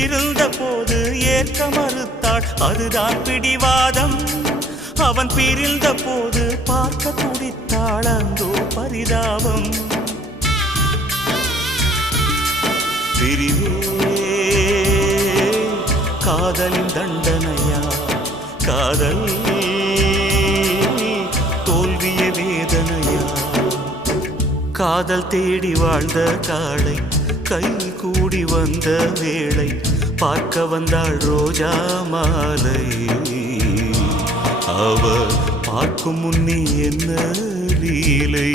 இருந்த போது ஏற்க மறுத்தாள், அதுதான் பிடிவாதம். அவன் பிரிந்த போது பார்க்க துடித்தாள், அந்தோ பரிதாபம். பிரிவே காதலின் தண்டனையா, காதல் தோல்விய வேதனையா. காதல் தேடி வாழ்ந்த காளை கை கூடி வந்த வேளை, பார்க்க வந்தாள் ரோஜா மாலை. அவ பார்க்கும் முன்னே என்ன லீலை.